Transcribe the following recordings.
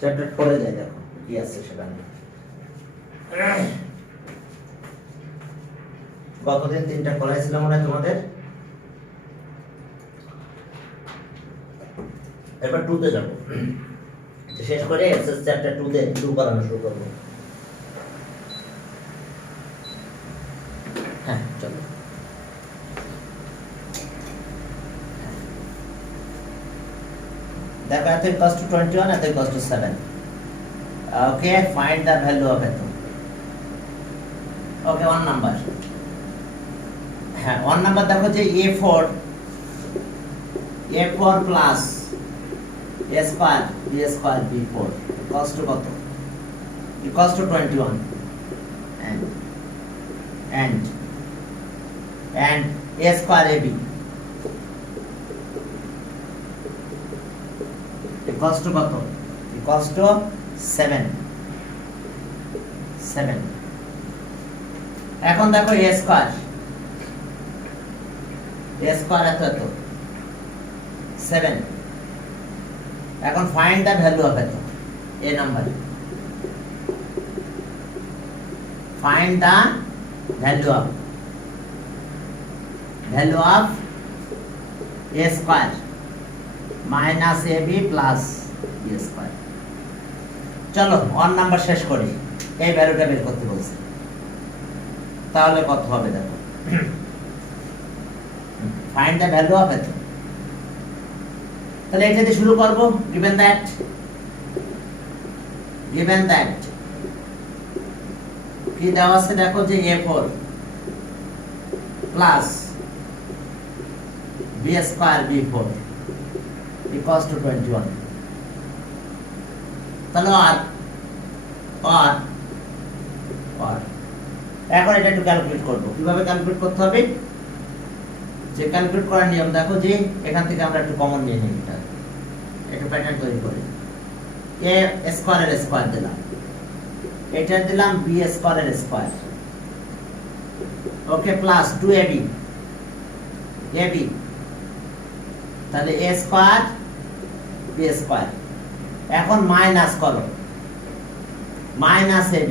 Chapter পড়ে যাই, দেখো কি আছে সেখানে। গতদিন 3টা করাইছিলাম মনে হয় তোমাদের। এবার 2 তে যাব, শেষ করে এক্সারসাইজ চ্যাপ্টার 2 তে 2 করানো শুরু করব। হ্যাঁ চলো। দেখো এত ইকুয়ালস টু 21, এত equals to 7। Okay, find the value of এত। Okay, 1 number. হ্যাঁ 1 নাম্বার দেখো যে a4 plus a square b square b4 equals to কত? Equals to 21 and a square ab equals to কত? Equals to 7। এখন দেখো a square এত 7। এখন ফাইন্ড দ্য ভ্যালু অফ এত, a number. Find the value of a square minus ab plus b square. চলো 1 number শেষ করি, এই ভ্যালুটা বের করতে বলছে। তাহলে কত হবে দেখো, ফাইন্ড দ্য ভ্যালু অফ এত। তাহলে এটা দিয়ে শুরু করব। given that কি দেওয়া আছে দেখো যে a4 plus b square b4 equals to 21। তাহলে আর এখন এটা একটু ক্যালকুলেট করব। কিভাবে ক্যালকুলেট করতে হবে? যে ক্যালকুলেট করার নিয়ম দেখো যে এখান থেকে আমরা একটু কমন নিয়ে নিই, এটা একটা প্যাটার্ন তৈরি করি। a স্কয়ারের স্কয়ার দিলাম, এটা দিলাম b স্কয়ারের স্কয়ার, ওকে, প্লাস 2ab তাহলে a স্কয়ার b স্কয়ার। এখন মাইনাস করো, minus ab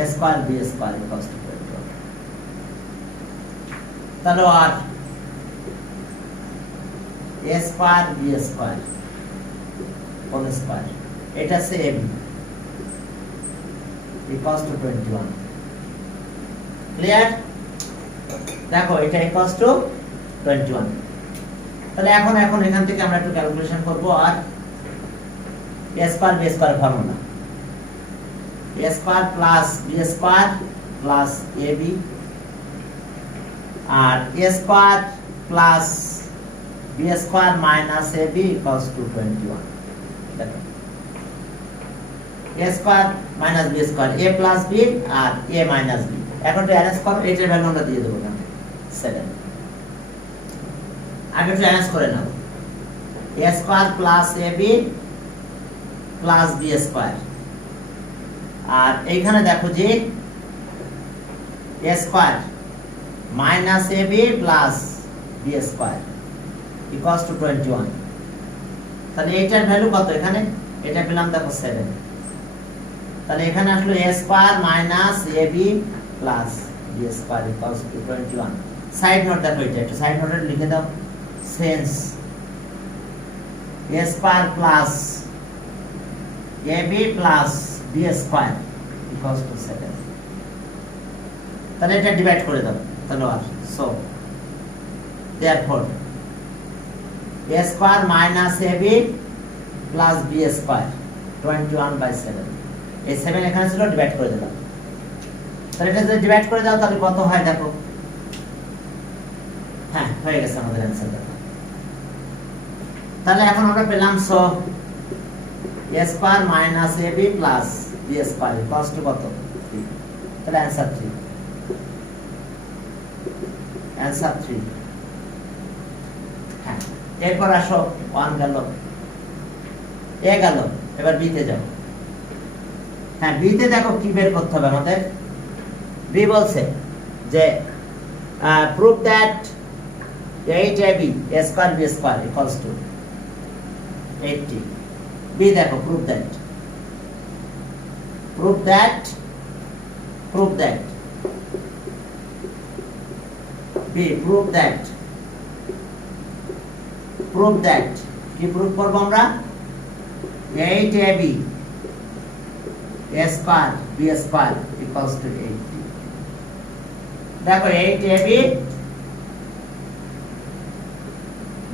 a square b square equals to 21। তাহলে আর a square b square whole square, এটা সে ab ইকুয়ালস টু 21। ক্লিয়ার? দেখো এটা ইকুয়ালস টু 21। তাহলে এখন এখান থেকে আমরা একটু ক্যালকুলেশন করব। আর a square b square formula, a square plus b square plus ab, আর a square plus b square minus ab equals to 21। দেখো a square minus b square, a plus b আর a মাইনাস b। এখন তো arrange করো, এটার value আমরা দিয়ে দেব এখানে 7। আগে তো অ্যারেঞ্জ করে নাও, a square plus ab plus b square, আর এইখানে দেখো যে a square minus ab plus b square equals to 21। তাহলে এটার ভ্যালু কত? এখানে এটা পেলাম দেখো 7। তাহলে এখানে আসলো a square minus ab plus b square equals to 21। Side note দেখো, এটা একটু সাইড নোটে লিখে দাও। Since a square plus ab plus b square equals to 7। তাহলে এটা ডিভাইড করে দাও। তাহলে আর so therefore a square minus ab plus b square 21/7। এই 7 এখানে ছিল, ডিভাইড করে দিলাম। তাহলে এটা যদি ডিভাইড করে দাও তাহলে কত হয় দেখো। হ্যাঁ হয়ে গেছে আমাদের অ্যানসার দেখো। তাহলে এখন আমরা পেলাম so a square minus ab plus b square equals to কত? 3। তাহলে অ্যানসার 3। অ্যানসার 3। হ্যাঁ, এরপর আসো 1 গেল, a গেল, এবার b তে যাও। হ্যাঁ, b তে দেখো কি বের করতে হবে আমাদের। b বলছে যে prove that 8ab a square b square equals to 80। B দেখো prove that prove that prove that B prove that prove that কি prove করব আমরা 8ab a square b square equals to 8. দেখো 8ab,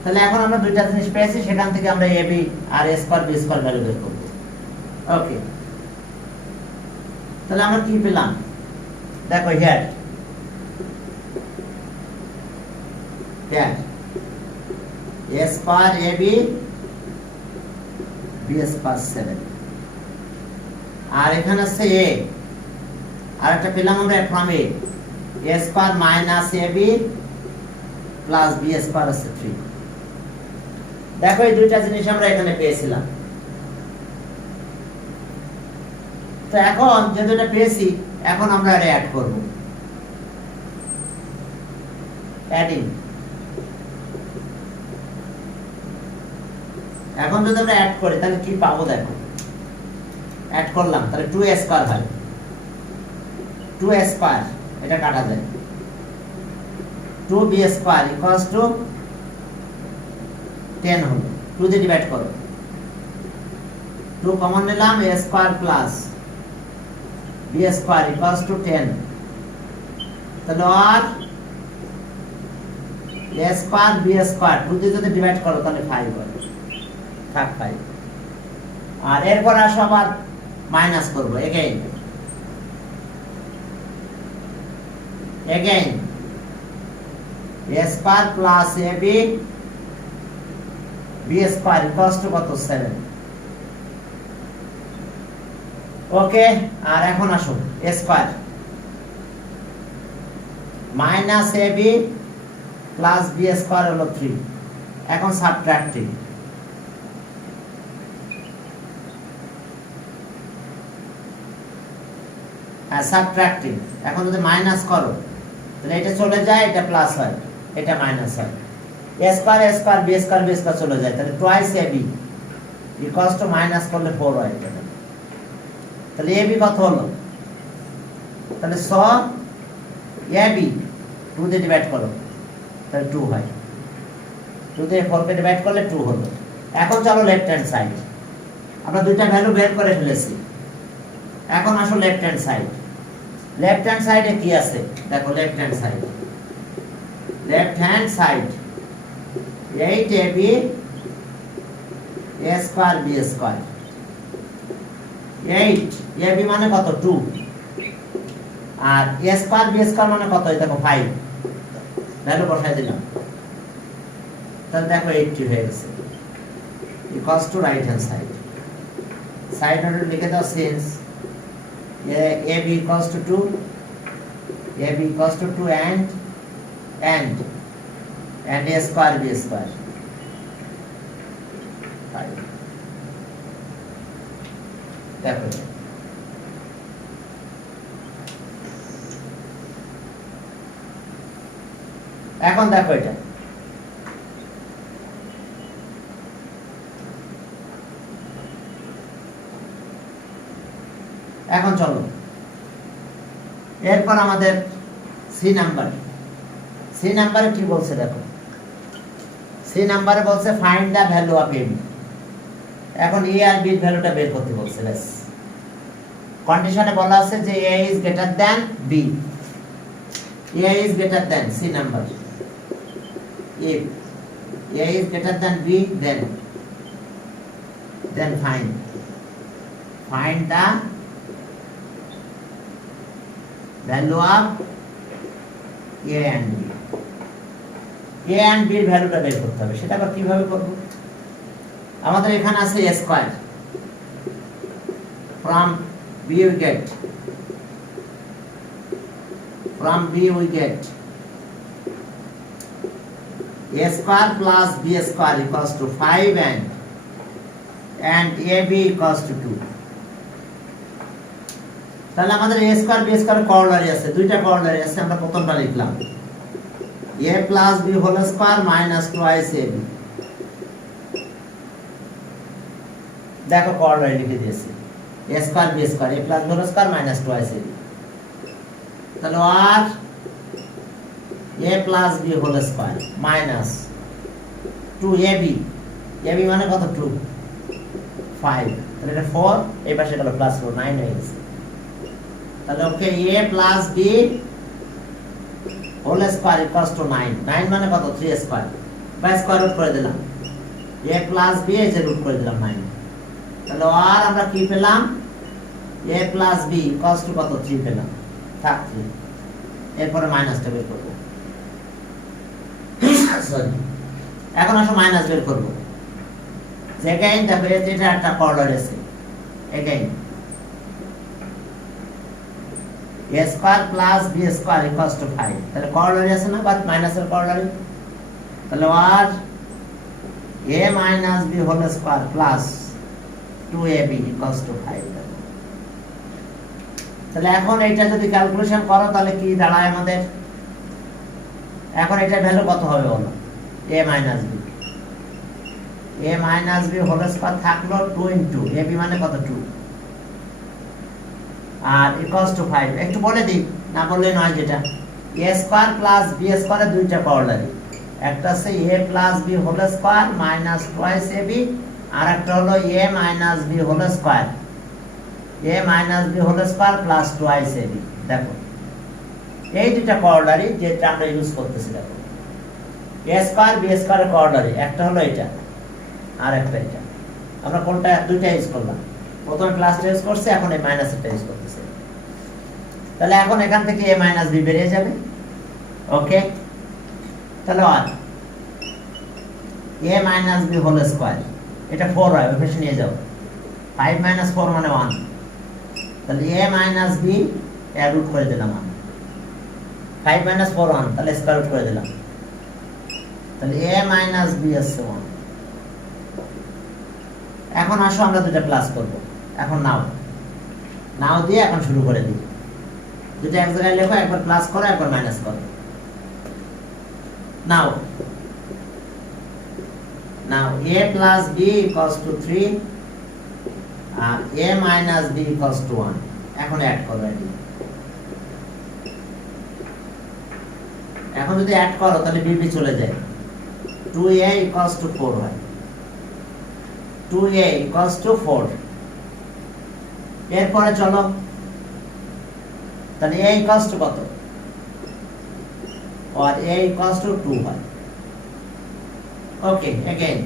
তাহলে এখন আমরা দুইটা জিনিস পেয়েছি, সেখান থেকে আমরা ab আর a square b square value বের করব। ওকে, তাহলে আমরা কি পেলাম দেখো here a square ab b square 7, আর এখানে আছে a, আর একটা পেলাম আমরা from a square minus ab plus b square আছে 3। দেখো এই দুইটা জিনিস আমরা এখানে পেয়েছিলাম। তো এখন যে দুইটা পেয়েছি, এখন আমরা এটা অ্যাড করব, অ্যাডিং। এখন যদি আমরা অ্যাড করি তাহলে কি পাবো দেখো, অ্যাড করলাম তাহলে 2a স্কয়ার হয়, 2a স্কয়ার এটা কাটা যায়, 2b স্কয়ার ইকুয়ালস টু 10 হলো, 2 দিয়ে ডিভাইড করো, 2 কমন নিলাম, a square plus b square equals two 10, তাহলে আর a স্কয়ার b স্কয়ার 2 দিয়ে যদি ডিভাইড করো তাহলে 5 হয়, থাক 5। আর এরপর আসো আবার মাইনাস করব, again a square plus ab b square equals to কত 7। ওকে, আর এখন আসো a square minus ab plus b square হলো 3, এখন সাবট্রাক্টিং, সাবট্রাক্টিং। এখন যদি মাইনাস করো তাহলে এটা চলে যায়, এটা প্লাস হয়, এটা মাইনাস হয়, a স্কয়ার b স্কয়ার চলে যায়, তাহলে twice ab equals two minus করলে 4 হয়। তাহলে ab কত হলো, তাহলে স ab 2 দিয়ে ডিভাইড করো তাহলে 2 হয়, 2 দিয়ে 4 কে ডিভাইড করলে 2 হলো। এখন চলো লেফট হ্যান্ড সাইড, আমরা দুইটা ভ্যালু বের করে ফেলেছি, এখন আসো left hand side. Left hand সাইডে কি আছে দেখো, left hand side 8ab a square b square, 8ab মানে কত 2, আর a স্কয়ার b স্কয়ার মানে কত দেখো 5, ভ্যালু বসাই দিলাম, তাহলে দেখো 80 হয়ে গেছে, equals to right hand side. Side নোটে লিখে দাও since ab equals to 2, ab equals to 2 and a square b square 5। দেখো এখন দেখো এটা এখন চলো এরপর আমাদের সি নাম্বারে কি বলছে দেখো, সি নাম্বারে বলছে find the value of A B. এখন এ আর বি এর ভ্যালুটা বের করতে বলছে, ব্যাস। কন্ডিশনে বলা আছে যে a is greater than b, a is greater than c number, if a is greater than b then find the value of a and b। a and b এর ভ্যালুটা বের করতে হবে, সেটা আবার কিভাবে করব? আমাদের এখানে আছে a square, from b we get a square plus b square equals to 5 and ab equals to 2। তাহলে আমাদের a square b square করলারি আছে, দুইটা করলারি আছে, আমরা প্রথমটা লিখলাম a plus b whole square minus twice ab। দেখো কর্নারে লিখে দিয়েছি a square b square a plus b whole square minus 2ac তাহলে আর a plus b whole square minus 2ab ab মানে কত 2 5 তাহলে এটা 4 এই পাশে গেল প্লাস 4 9 হয়ে গেছে তাহলে okay a plus b whole square equals to 9 9 মানে কত 3 স্কয়ার বা স্কয়ার রুট করে দিলাম a প্লাস b এর রুট করে দিলাম 9 তাহলে আর আমরা কি পেলাম a plus b equals to কত 3 পেলাম থাক 3 এরপরে মাইনাসটা বের করব সরি এখন আসো মাইনাস বের করব এগেইন দেখো এটা একটা কর্নার আছে again a square plus b square equals to 5 তাহলে কর্নার আছে না বাট মাইনাসের কর্নার তাহলে আর a minus b whole square plus 2ab equals to 5 তাহলে এখন এটা যদি ক্যালকুলেশন করো তাহলে কি দাঁড়ায় আমাদের এখন এটার ভ্যালু কত হবে বলো a minus b a minus b whole square থাকলো 2 ইনটু ab মানে কত 2 আর ইকুয়ালস টু 5 একটু বলে দিই না বললে নয় যেটা a স্কয়ার প্লাস b স্কয়ারের দুইটা কর্নারি একটা আছে a plus b whole square minus 2ab আর একটা হলো a minus b whole square a minus b whole square plus 2ab দেখো এই দুইটা কর্নারি যেটা আমরা ইউজ করতেছি দেখো a স্কয়ার b স্কয়ারের কর্নারি একটা হলো এটা আর একটা এটা আমরা কোনটা দুইটা ইউজ করলাম প্রথমে প্লাসটা ইউজ করছি এখন এই মাইনাসটা ইউজ করতেছি তাহলে এখন এখান থেকে a মাইনাস b বেরিয়ে যাবে ওকে তাহলে আর a minus b whole square এটা 4 হয় ওই পাশে নিয়ে যাও 5 মাইনাস 4 মানে 1 তাহলে a মাইনাস b এর রুট করে দিলাম 5 মাইনাস 4 1 তাহলে স্কয়ার রুট করে দিলাম তাহলে a মাইনাস b আছে 1 এখন আসো আমরা দুটো প্লাস করব এখন নাও দিয়ে এখন শুরু করে দিই দুটো এক জায়গায় লেখো একবার প্লাস করো একবার মাইনাস করো নাও a plus b equals to 3 R a minus b equals to 1 এখন অ্যাড করো এখন যদি অ্যাড করো তাহলে b চলে যায় 2a equals to 4 হয় 2a equals to 4 এরপরে চলো তাহলে a equals to কত और a equals to 2 হয় okay again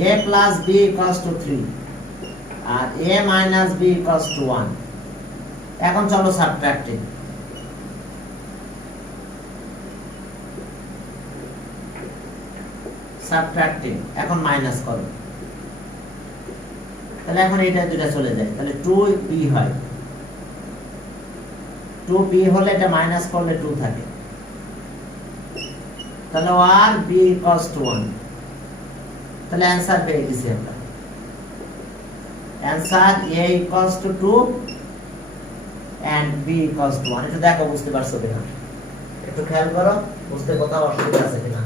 a plus b equals to 3 R a minus b equals to 1 এখন চলো সাবট্রাক্টিং এখন মাইনাস করো তাহলে এখন এটা দুটো চলে যায় তাহলে 2b হয় 2b হলে এটা মাইনাস করলে 2 থাকে তাহলে আর b equals to 1 তাহলে आंसर পেয়ে গেছি আমরা answer a equals to 2 and b equals to 1 এটা দেখো বুঝতে পারছো কিনা একটু খেয়াল করো বুঝতে কোথাও অসুবিধা আছে কিনা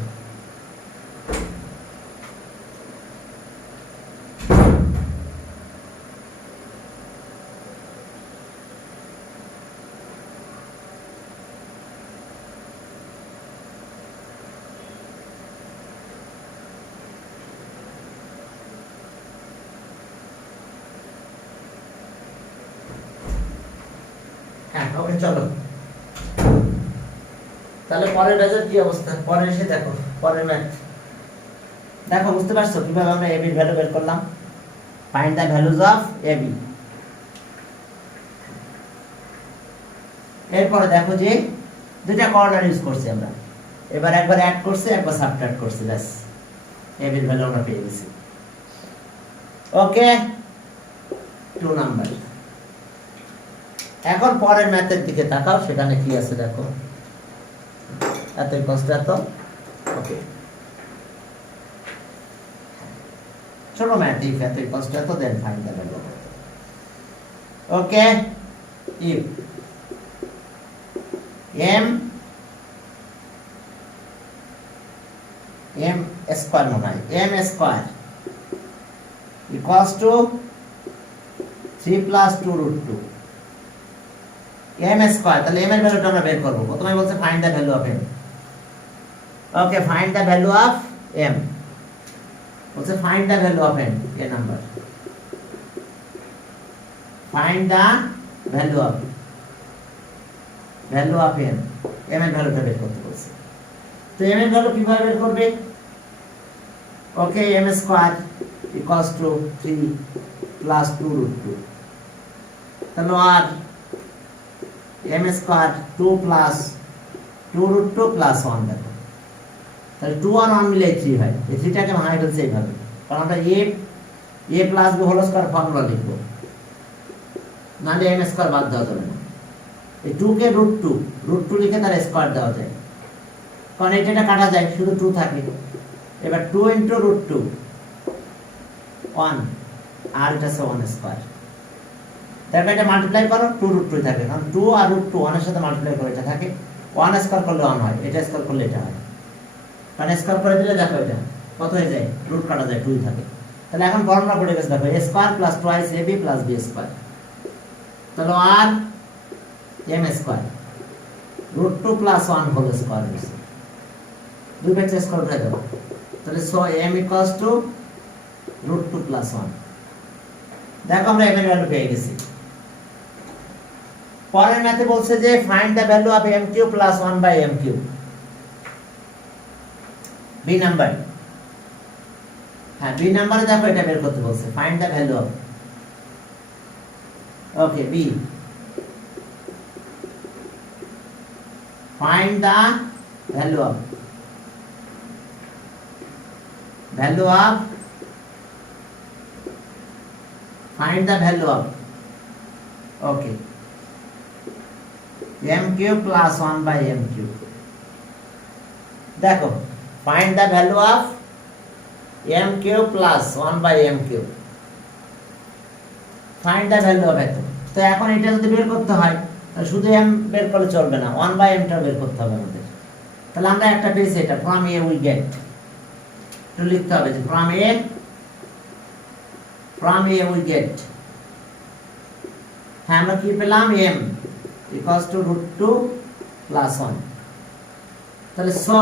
ওকে চলো তাহলে পরের রেজাল্ট কি অবস্থা পরে এসে দেখো পরের ম্যাথ দেখো বুঝতে পারছো কিভাবে আমরা ab এর ভ্যালু বের করলাম find the values of ab এরপরে দেখো যে দুটো কর্নার ইউজ করছি আমরা এবার একবার অ্যাড করছি একবার সাবট্রাক্ট করছি ব্যাস ab এর ভ্যালু আমরা পেয়ে গেছি ওকে 2 নাম্বার এখন পরের ম্যাথের দিকে তাকাও সেখানে কি আছে দেখো এত কষ্ট এত ওকে ছোট ম্যাথ ইফ এত কষ্ট এত then find the value okay if m square মনে হয়, m square equals to 3 plus 2 root 2 m square. তাহলে m এর ভ্যালুটা আমরা বের করব। প্রথমে বলছে find the value of m। Okay, find the value of m, বলছে find the value of m, A number find the value of m, m এর ভ্যালুটা বের করতে বলছে। তো m এর ভ্যালু কিভাবে বের করবে? Okay, m square equals to 3 plus 2 root 2, তাহলে আর m square 2 plus 2 root 2 plus 1, দেখো তাহলে 2 আর 1 মিলে 3 হয়। এই 3টাকে ভাঙাই ফেলছে এইভাবে, কারণ আমরা a plus b whole square formula লিখব, নাহলে m স্কয়ার বাদ দেওয়া যাবে না। এই 2 কে রুট 2 লিখে তার স্কয়ার দেওয়া যায়, কারণ এটা কাটা যায়, শুধু 2 থাকে। এবার 2 ইনটু রুট 2 1, আর এটা আছে 1 স্কয়ার। দেখো এটা মাল্টিপ্লাই করো, 2 রুট 2 থাকে, কারণ 2 আর রুট 2 1 এর সাথে মাল্টিপ্লাই করে এটা থাকে, 1 স্কয়ার করলে 1 হয়, এটা স্কয়ার করলে এটা হয়। কারণ স্কয়ার করে দিলে দেখো এটা কত হয়ে যায়, রুট কাটা যায়, 2 থাকে। তাহলে এখন ফর্মুলা পড়ে গেছে, দেখো a square plus twice ab plus b square, তাহলে আর m square root 2 plus 1 whole square হচ্ছে, 2 ব্যাকে স্কয়ার করে দাও, তাহলে so m equals to root 2 plus 1। দেখো আমরা m এর ভ্যালু পেয়ে গেছি। পরের ম্যাথে বলছে যে find the value of m cube plus 1 by m cube, B number. হ্যাঁ, বি নাম্বারে দেখো এটা বের করতে বলছে, find the value of, okay B, find the value of find the value of, okay, m cube plus 1 by m cube। দেখো find the value of m cube plus 1 by m cube, find the value of it। তো এখন এটা যদি বের করতে হয় তাহলে শুধু m বের করলে চলবে না, 1 by m টা বের করতে হবে আমাদের। তাহলে আমরা একটা পেয়েছি, এটা from a we get, তো লিখতে হবে যে from a we get, হ্যাঁ আমরা কি পেলাম, m equals to root 2 plus 1, তাহলে so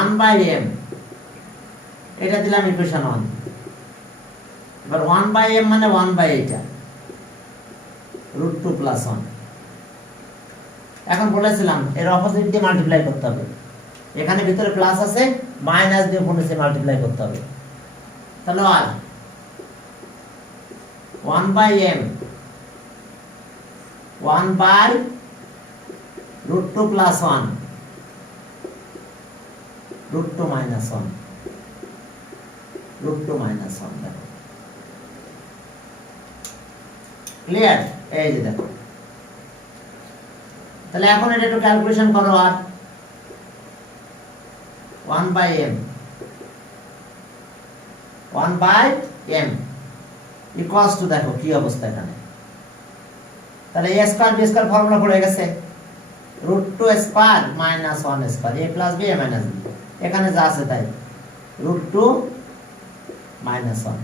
1 by m, এটা দিলাম ইকুয়েশন 1। এবার 1 by m মানে 1 by এটা root 2 plus 1। এখন বলেছিলাম এর অপোজিট দিয়ে মাল্টিপ্লাই করতে হবে, এখানে ভিতরে প্লাস আছে, মাইনাস দিয়ে গুণে মাল্টিপ্লাই করতে হবে, তাহলে আর 1 by m 1 by root 2 plus 1 root 2 minus 1 root 2 minus 1, দেখো ক্লিয়ার? এই যে দেখো, তাহলে এখন এটা একটু ক্যালকুলেশন করো, আর 1 by m ইকুয়ালস টু, দেখো কি অবস্থা এখানে, তাহলে a square b square formula পড়ে গেছে, root 2 square minus 1 square, a plus b a minus b, এখানে যা আছে তাই, রুট 2 মাইনাস 1।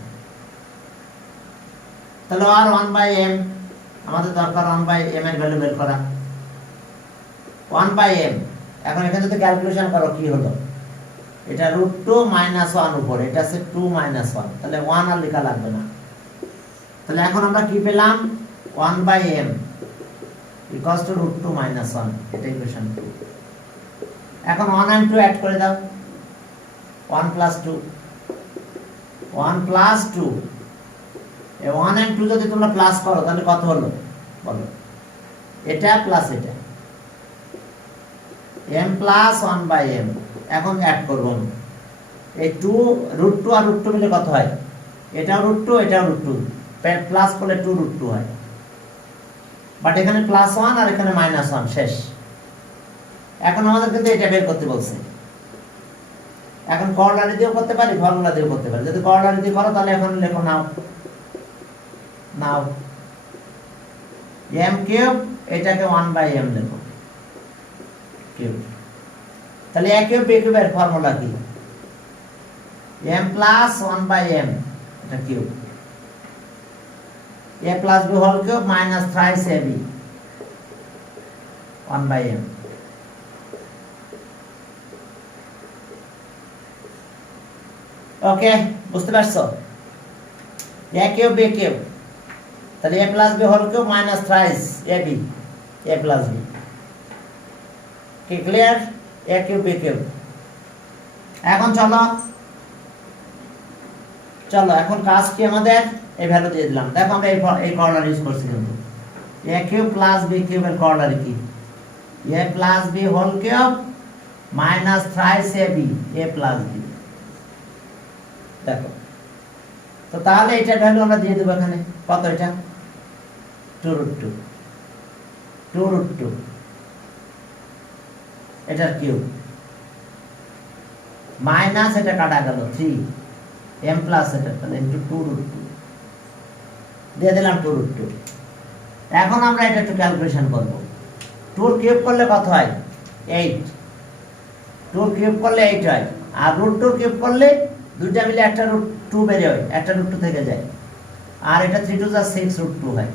তাহলে আর 1 বাই m, আমাদের দরকার 1 বাই m এর ভ্যালু বের করা, 1 বাই m। এখন এখানে যদি ক্যালকুলেশন করো কি হলো, এটা রুট 2 মাইনাস 1 উপরে, এটা আছে 2 মাইনাস 1, তাহলে 1 আর লেখা লাগবে না। তাহলে এখন আমরা কি পেলাম, 1 by m equals to root 2 minus 1, এটা ইকুয়েশন 2। এখন 1 and 2 অ্যাড করে দাও, 1 প্লাস 2 এই 1 and 2 যদি তোমরা প্লাস করো তাহলে কত হলো বলো, এটা প্লাস এটা, m প্লাস 1 বাই m। এখন অ্যাড করব, এই 2 রুট 2 আর রুট 2 মিলে কত হয়, এটাও রুট 2 এটাও রুট 2, প্লাস করলে 2 রুট 2 হয়, বাট এখানে প্লাস 1 আর এখানে মাইনাস 1, শেষ। এখন আমাদের কিন্তু এটা বের করতে বলছে, এখন করলারি দিয়েও করতে পারি, ফর্মুলা দিয়েও করতে পারি। যদি করলারি দিয়ে করো তাহলে এখন লেখো নাও m কিউব, এটাকে 1 বাই m লেখো কিউব, তাহলে a কিউব b কিউবের ফর্মুলা কি, m plus 1 by m এটা cube a plus b whole cube minus thrice ab 1 by m ওকে বুঝতে পারছো a কিউব b কিউব তাহলে a plus b whole cube minus thrice ab a plus b কি clear a cube b cube এখন চলো এখন কাজ কি আমাদের এই ভ্যালু দিয়ে দিলাম দেখো আমরা এই কর্নার ইউজ করছি কিন্তু a কিউব প্লাস b কিউবের কর্নার কি a plus b whole cube minus thrice ab a plus b দেখো তো তাহলে এটার ভ্যালু আমরা দিয়ে দেব এখানে কত এটা 2√2 এটার কিউব মাইনাস এটা কাটা গেল 3 m প্লাস এটা তাহলে ইনটু 2√2 দিয়ে দিলাম 2√2 এখন আমরা এটা একটু ক্যালকুলেশন করব 2 কিউব করলে কত হয় 8 2 কিউব করলে 8 হয় আর √2 কিউব করলে দুইটা মিলে একটা √2 বের হয় একটা √2 থেকে যায় আর এটা 3 2 6√2 হয়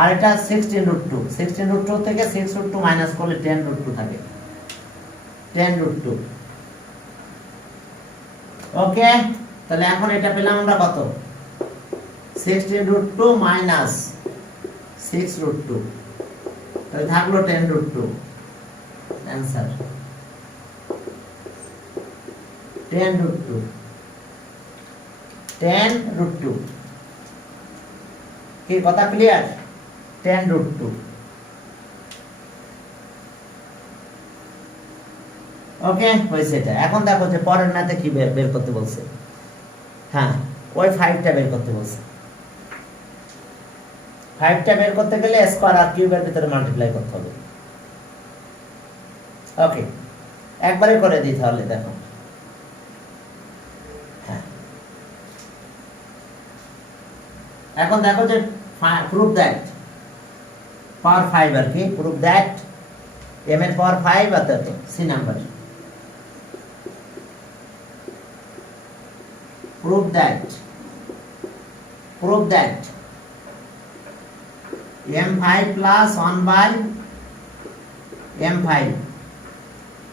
আর এটা 16√2 থেকে 6√2 মাইনাস করলে 10√2 থাকে 10√2 ওকে তাহলে এখন এটা পেলাম আমরা কত 16√2 মাইনাস 6√2 তাহলে থাকলো 10√2 आंसर 10√2 কি কথা ক্লিয়ার 10√2 ওকে হয়েছে এটা এখন দেখো যে পরের ম্যাথে কি বের করতে বলছে হ্যাঁ ওই 5টা বের করতে বলছে 5টা বের করতে গেলে স্কয়ার আর কিউবের ভিতরে মাল্টিপ্লাই করতে হবে ওকে একবারে করে দিই তাহলে দেখো হ্যাঁ এখন দেখো যে প্রুফ দ্যাট পাওয়ার 5 আর কি প্রুফ দ্যাট m এর পাওয়ার 5 অর্থাৎ C number prove that m5 plus 1 by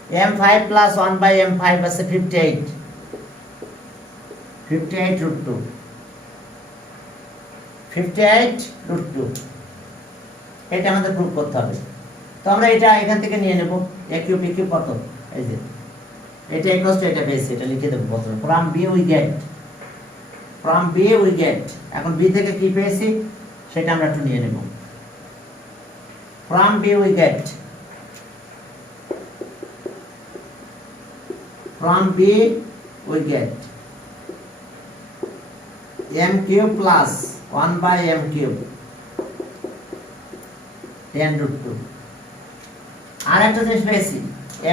m5 plus 1 by m5 is 58√2 এটা আমাদের প্রুফ করতে হবে তো আমরা এটা এখান থেকে নিয়ে নেব a কিউব b কিউব কত এই যে এটা ইকুয়াল টু এটা বেস এটা লিখে দেব কত from b we get এখন b থেকে কি পেয়েছি সেটা আমরা একটু নিয়ে নেব from b we get m cube plus 1 by m cube 10√2 আর একটা জিনিস পেয়েছি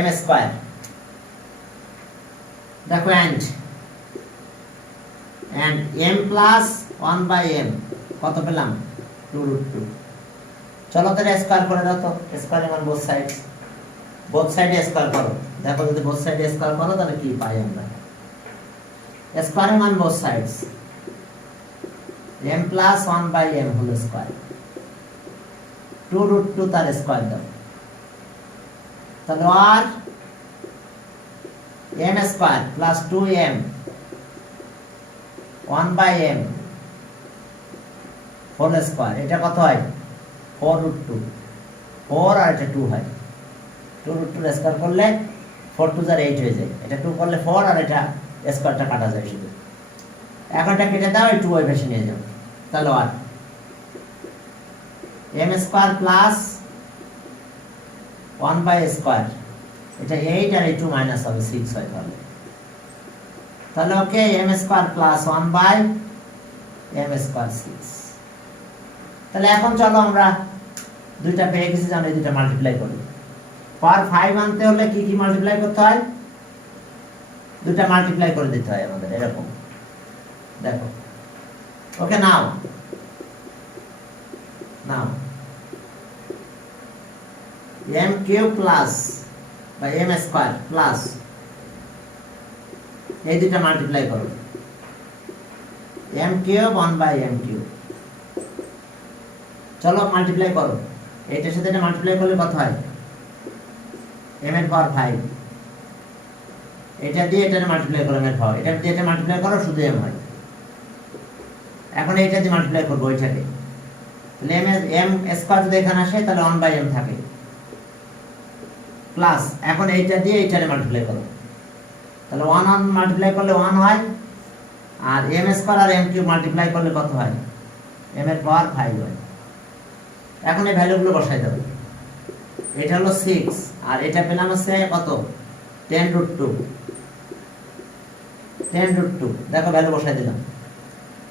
m স্কয়ার দেখো and m plus 1 by m কত পেলাম 2√2 চলো তাহলে স্কয়ার করে দাও তো স্কয়ার মান বোথ সাইডে স্কয়ার করো দেখো যদি বোথ সাইডে স্কয়ার করো তাহলে কি পাই আমরা স্কয়ার মান both sides m plus 1 by m whole square 2√2 তার স্কয়ার দাও তাহলে আর m square plus 2m 1 by m whole square এটা কত হয় 4√2 4 আর এটা 2 হয় 2√2 স্কয়ার করলে 4 2 8 হয়ে যায় এটা 2 করলে 4 আর এটা স্কয়ারটা কাটা যায় শুধু এখন এটা কেটে দাও এই 2 ওই পাশে নিয়ে যাও তাহলে আর m square plus 1 by square এটা 8 আর এই 2 মাইনাস হবে 6 হয় তাহলে ওকে m square plus 1 by m square 6 তাহলে এখন চলো আমরা দুইটা পেয়ে গেছি জানো এই দুইটা মাল্টিপ্লাই করি পাওয়ার 5 আনতে হলে কি কি মাল্টিপ্লাই করতে হয় দুইটা মাল্টিপ্লাই করে দিতে হয় আমাদের এরকম দেখো ওকে নাও m কিউব প্লাস বা m স্কয়ার প্লাস এই দুইটা মাল্টিপ্লাই করো, m কিউব 1/m কিউব। চলো মাল্টিপ্লাই করো, এইটার সাথে এটা মাল্টিপ্লাই করলে কত হয়, m এর পাওয়ার 5। এটা দিয়ে এটা মাল্টিপ্লাই করো, m এর পাওয়ার, এটা দিয়ে এটা মাল্টিপ্লাই করো, শুধু m হয়। এখন এইটা দিয়ে মাল্টিপ্লাই করবো ওইটাকে, তাহলে m স্কয়ার যদি এখানে আসে তাহলে 1/m থাকে, প্লাস এখন এইটা দিয়ে এইটারে মাল্টিপ্লাই করো, তাহলে 1 মাল্টিপ্লাই করলে 1 হয়, আর m স্কয়ার আর m কিউব মাল্টিপ্লাই করলে কত হয়, m এর পাওয়ার 5 হয়। এখন এই ভ্যালুগুলো বসাই দাও, এটা হলো 6 আর এটা পেলাম হচ্ছে কত, 10√2। 10√2 দেখো ভ্যালু বসাই দিলাম,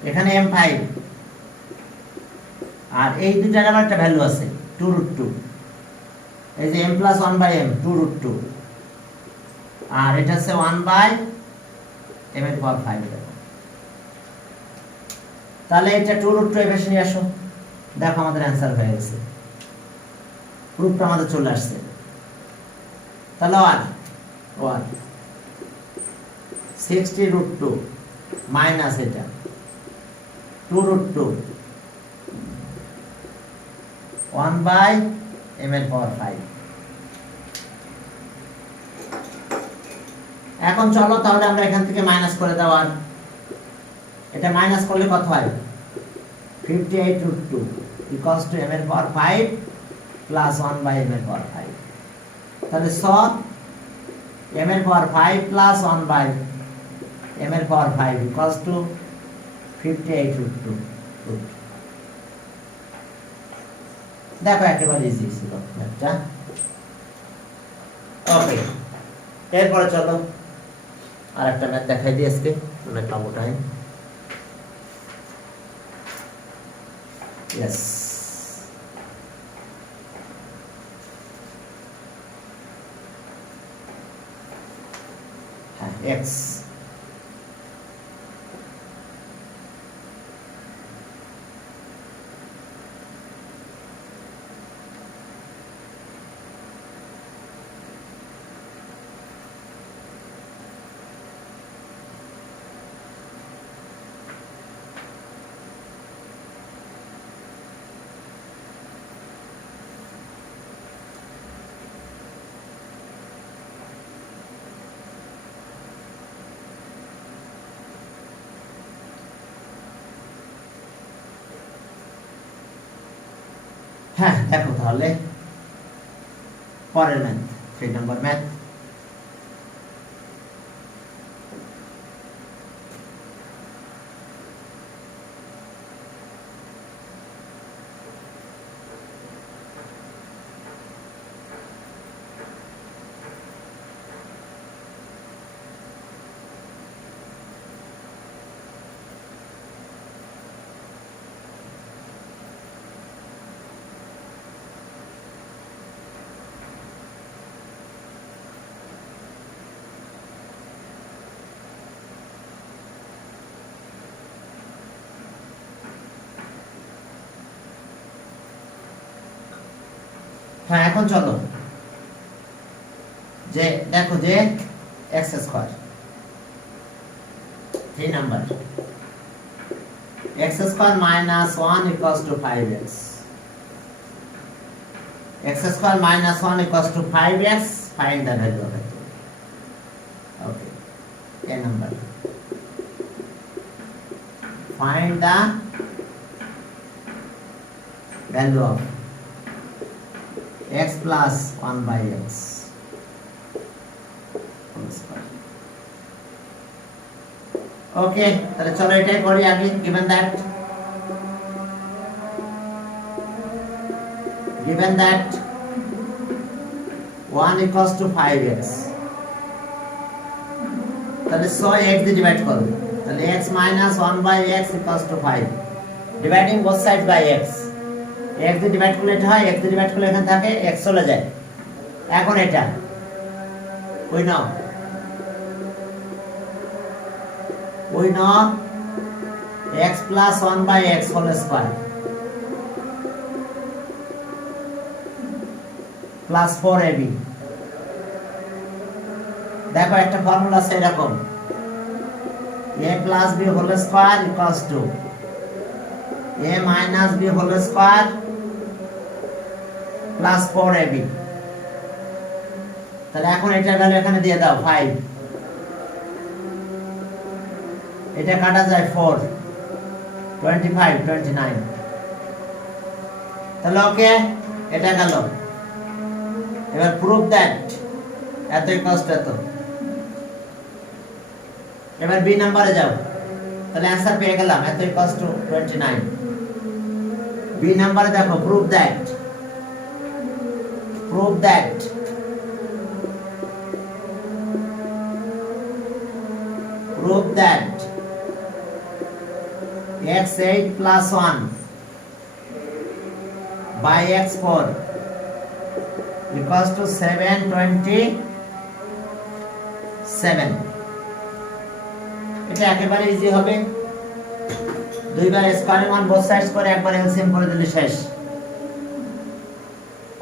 এখানে m5 আর এই দুইটার আবার একটা ভ্যালু আছে 2√2, এই যে m + 1/m 2√2, আর এটা হচ্ছে 1/m এর পাওয়ার 5। তাহলে এটা 2√2 এর পাশে নিয়ে আসো, দেখো আমাদের অ্যান্সার হয়ে গেছে, প্রুফটা আমাদের চলে আসছে। তাহলে 1 60√2 মাইনাস এটা 2√2 1/m এর পাওয়ার 5। এখন চলো তাহলে আমরা এখান থেকে মাইনাস করে দাও, আর এটা মাইনাস করলে কত হয়, 58√2 ইকুয়ালস টু m এর পাওয়ার 5 প্লাস 1/m এর পাওয়ার 5। তাহলে সব m এর পাওয়ার 5 প্লাস 1/m এর পাওয়ার 5 ইকুয়ালস টু 58√2। দেখো একেবারে ইজি ছিল একটা। ওকে, এরপরে চলো আর একটা ম্যাথ দেখাই দিই আজকে, অনেক পাবো টাইম। Yes. X হ্যাঁ দেখো তাহলে পরের ম্যাথ, 3 নম্বর ম্যাথ। হ্যাঁ এখন চলো যে দেখো যে x square 3 number x square minus 1 equals to 5x, x square minus 1 equals to 5x, find the value of it. Okay, a number find the value of x plus 1/x whole square. ওকে, তাহলে চলো এটাই করি আগে। given that 1 equals to 5x, তাহলে 100 x দিয়ে divide করো, তাহলে x minus 1/x equals to 5, dividing both sides by x, x দিয়ে ডিভাইড করলে এটা হয়, x দিয়ে ডিভাইড করলে এখানে থাকে x চলে যায়। এখন এটা we know x plus 1/x whole square plus 4ab। দেখো একটা ফর্মুলা আছে এরকম, a plus b whole square equals to a minus b whole square plus 4ab। তাহলে এখন এটার ভ্যালু এখানে দিয়ে দাও 5, এটা কাটা যায় 4, 25, 29। তাহলে ওকে, এটা গেল। এবার প্রুফ দ্যাট এত ইকুয়ালস টু এত। এবার বি নাম্বারে যাও, তাহলে অ্যানসার পেয়ে গেলাম এত ইকুয়ালস টু 29। বি নাম্বারে দেখো proof that x8 plus 1 by x4 equals to 727। এটা একেবারে ইজি হবে, দুইবার স্কয়ারিং অন বোথ সাইডস করে একবার এলসিএম করে দিলে শেষ,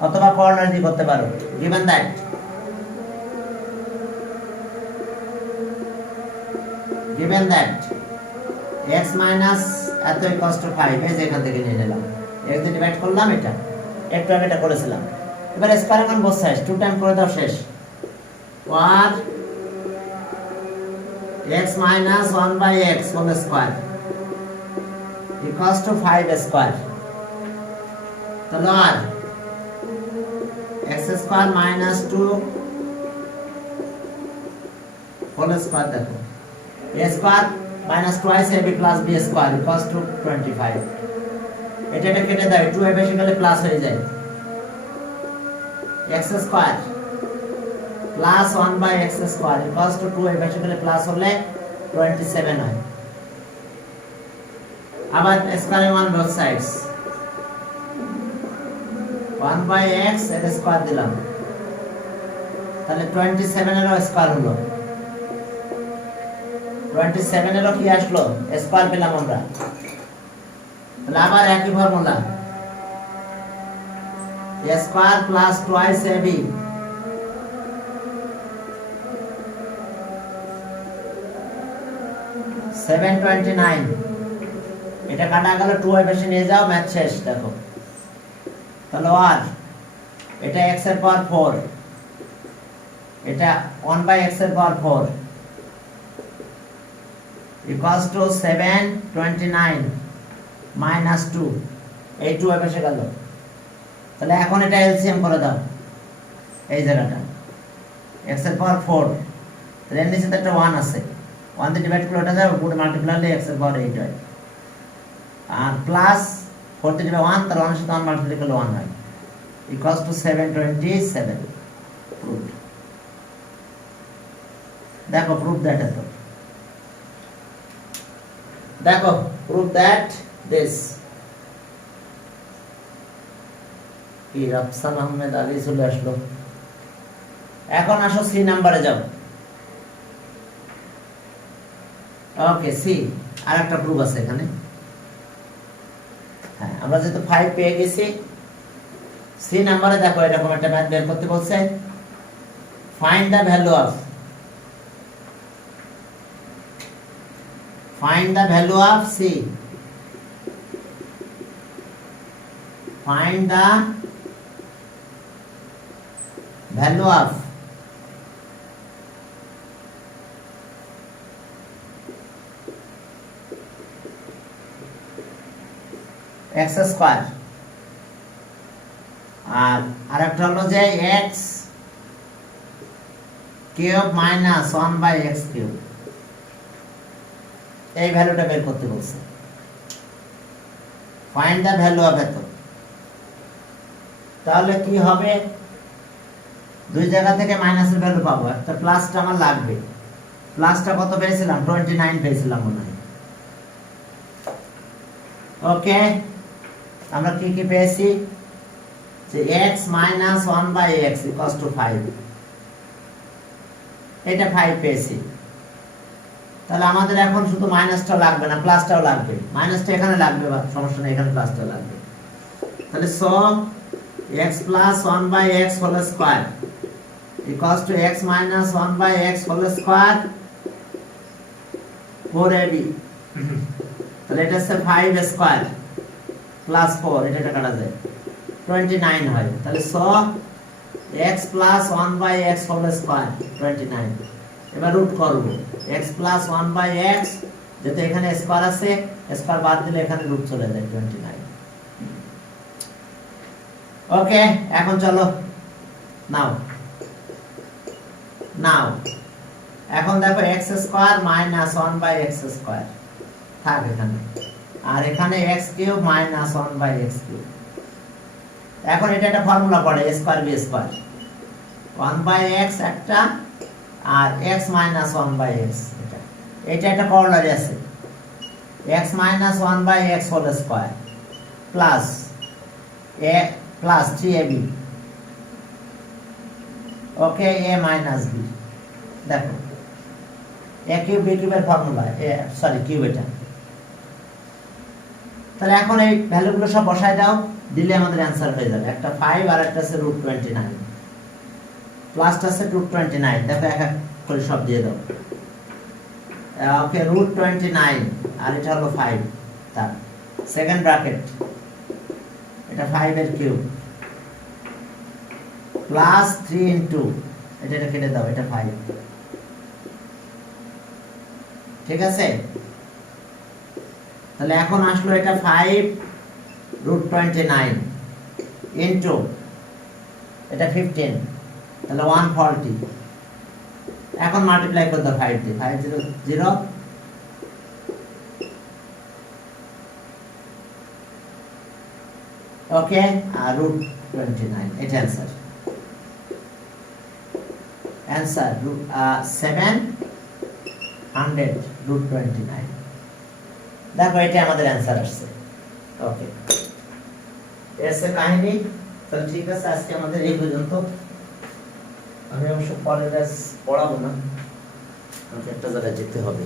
অথবা কর্নার দিয়ে করতে পারো। given that x minus এত ইকুয়ালস টু 5, এই যে এখান থেকে নিয়ে নিলাম, x দিয়ে ডিভাইড করলাম, এটা একটু আগে এটা করেছিলাম। এবার স্কয়ারিং অন বোথ সাইডস 2 টাইম করে দাও, শেষ। or x minus 1 by x whole square equals to 5 square। তাহলে আর x square minus 2 whole square, দেখো a square minus twice ab plus b square equals to 25। এটা কেটে দাও, 2 a বেশি গেলে প্লাস হয়ে যায়। x square plus 1 by x square equals to 2 a বেশি গেলে প্লাস হলে 27 হয়। আবার squaring on both sides 1 by x এর স্কয়ার দিলাম, তাহলে 27 এর স্কয়ার হলো। 27 এর কি আসলো, স্কয়ার পেলাম আমরা। তাহলে আবার একই formula, a square plus twice ab (729) এটা কাটা গেল, 2 এর বেশি নিয়ে যাও, ম্যাথ শেষ। দেখো তাহলে আর এটা x এর পাওয়ার 4, এটা 1 by x এর পাওয়ার 4 equals to 729 minus 2, এই 2 এর বেশি গেল। তাহলে এখন এটা এলসিএম করে দাও, এই জায়গাটা x এর পাওয়ার 4, তাহলে এর নিচে তো একটা 1 আছে, 1 দিয়ে ডিভাইড করলে ওটা যাবে, পুরো মাল্টিপ্লাই হলে x এর পাওয়ার 8 হয়। আর প্লাস 4 দিয়ে ডিভাইড 1, তার 1 এর সাথে 1 মাল্টিপ্লাই করলে 1 হয়, equals to 727। প্রুফ। দেখো প্রুফ দ্যাট এত, দেখো প্রুফ দ্যাট দিস। কি রাফসান আহমেদ আলী চলে আসলো। এখন আসো সি নাম্বারে যাও। ওকে, সি আরেকটা প্রুফ আছে এখানে। হ্যাঁ, আমরা যেহেতু 5 পেয়ে গেছি, সি নাম্বারে দেখো এরকম একটা ম্যাথ বের করতে বলছে। Find the value of C, find the value of x square, আর আরেকটা হলো যে x cube minus 1 by x cube, এই ভ্যালুটা বের করতে বলছে। ফাইন্ড দ্য ভ্যালু অফ এত। তাহলে কি হবে, দুই জায়গা থেকে মাইনাসের ভ্যালু পাবো, একটা প্লাসটা আমার লাগবে। প্লাসটা কত পেয়েছিলাম, 29 পেয়েছিলাম মনে হয়। ওকে, আমরা কি কি পেয়েছি, যে x minus 1 by x equals to 5, এটা 5 পেয়েছি। তাহলে আমাদের এখন শুধু মাইনাসটা লাগবে না, প্লাসটাও লাগবে। মাইনাসটা এখানে লাগবে, সমস্যা নেই, এখানে প্লাসটা লাগবে। তাহলে so x plus 1 by x whole square equals to x minus 1 by x whole square 4ab তাহলে এটা হচ্ছে 5 স্কয়ার প্লাস 4 এটা কাটা যায় 29 হয় তাহলে so x plus 1 by x whole square 29 এবার রুট করব x প্লাস 1 বাই x যেটা এখানে স্কয়ার আছে স্কয়ার বাদ দিলে এখানে রুট চলে যায় 29 ওকে এখন চলো নাও এখন দেখো x square minus 1 by x square থাক এখানে আর এখানে x cube minus 1 by x cube এখন এটা একটা ফর্মুলা পড়ে a square b square 1 by x একটা আর x মাইনাস 1 বাই x এটা একটা করলারি আছে x minus 1 by x whole square plus a plus 3ab okay a minus b দেখো a কিউব b কিউবের ফর্মুলা সরি কিউব এটা তাহলে এখন এই ভ্যালুগুলো সব বসায় দাও দিলে আমাদের অ্যানসার হয়ে যাবে একটা 5 আর একটা আছে √29 প্লাসটা আছে √29 দেখো এক এক করে সব দিয়ে দাও ওকে √29 আর এটা হলো 5 তার সেকেন্ড ব্র্যাকেট এটা 5 এর কিউব প্লাস 3 ইনটু এটা কেটে দাও এটা 5 ঠিক আছে তাহলে এখন আসলো এটা 5 √29 ইনটু এটা 15 তাহলে 140 এখন মাল্টিপ্লাই করে দাও 5 দিয়ে 5 0 0 ওকে আর √29 এটা অ্যানসার 700 √29 দেখো এটা আমাদের অ্যানসার আসছে ওকে এসে কাহিনী তাহলে ঠিক আছে আজকে আমাদের এই পর্যন্ত আমি অবশ্য পরের ব্যাচ পড়াবো না আমাকে একটা জায়গায় যেতে হবে